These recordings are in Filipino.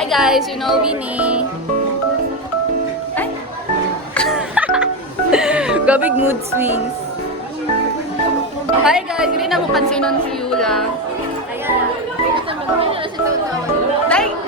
Hi guys, you know Winnie. Ay. Gabig mood swings. Hi guys, hindi na mo pansinon si Yula. Like,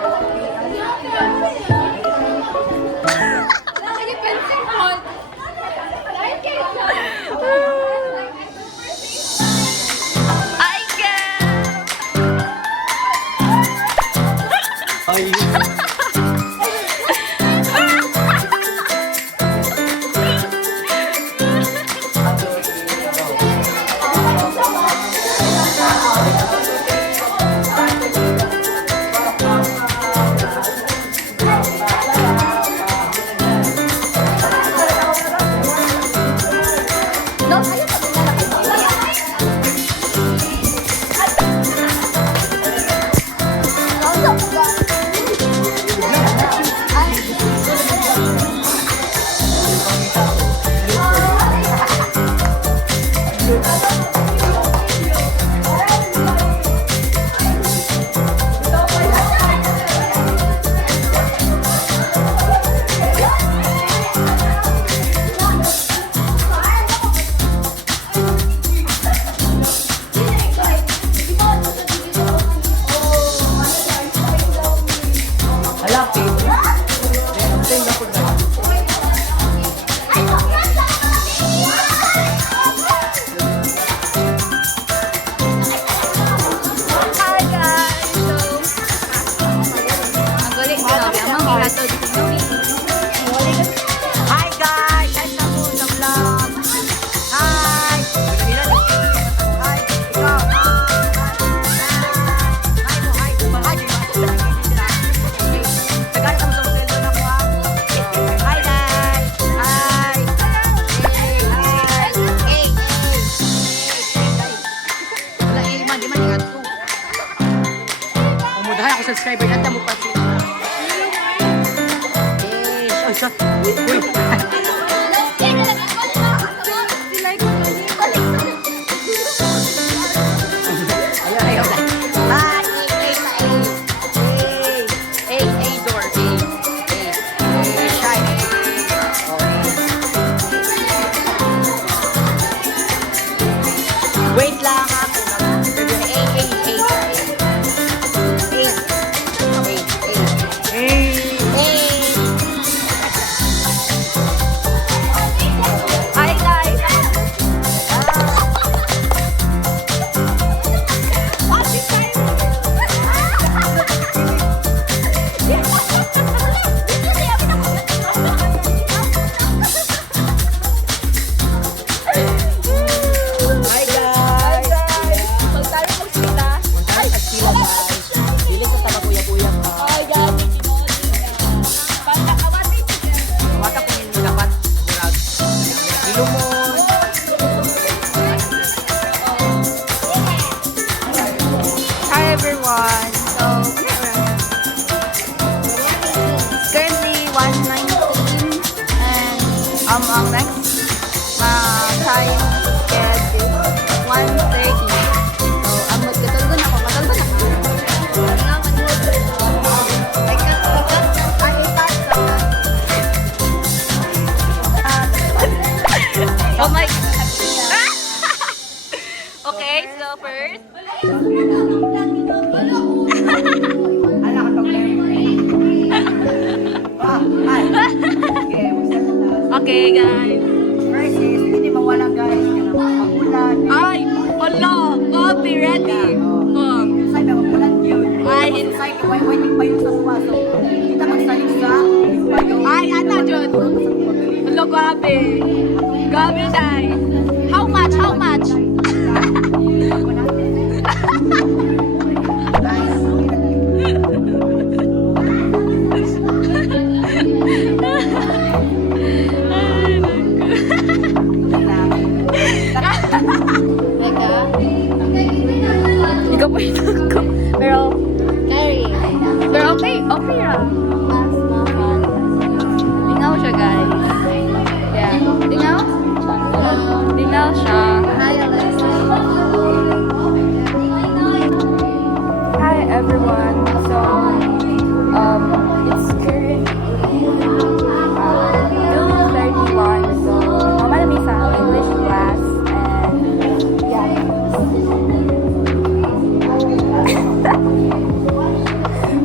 Hi guys! Hi sa po sa vlog! Hi! Hi! Ikaw! Hi! Tagal ka mo sa hotel doon ako ha? Hi guys! Hi! Hey! Wala man, di man ingat ko. Umudahan ako subscriber natin mo pa siya. Uy! Ayaw. Hi! Hey, door. Shy. Wait lang ha. hi everyone. So, currently 1:19 and ang next time schedule 1:30. So, magkatulgon ako. Oh my God. Okay, so first. Okay, guys. First is, hindi mawala guys. Magulan. Ay, wala. Copy, ready. Oh. Say, magulan yun. Ay, Say, waiting pa yun sa suwaso. Kita magsalig sa ay, ano, Jod? Hello, grabe. Grabe, Day. How much? Ikaw pa ito ko. Pero okay lang. Tingaw siya, guys. Yeah. Tingaw?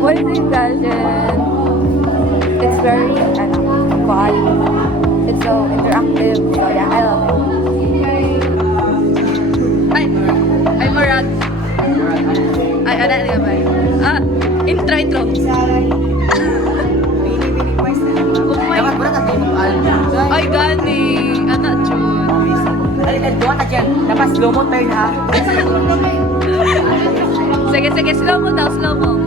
What is this session? It's very, fun. It's so interactive. So yeah, I love it. Ay, Murat. Ay, ano nga ba? Intro. Dapat mo na tayo mag-album. Ay, gani. Anak, June. Halika, doon na dyan. Dapat slow mo turn ha. Sige, slow mo daw, slow mo.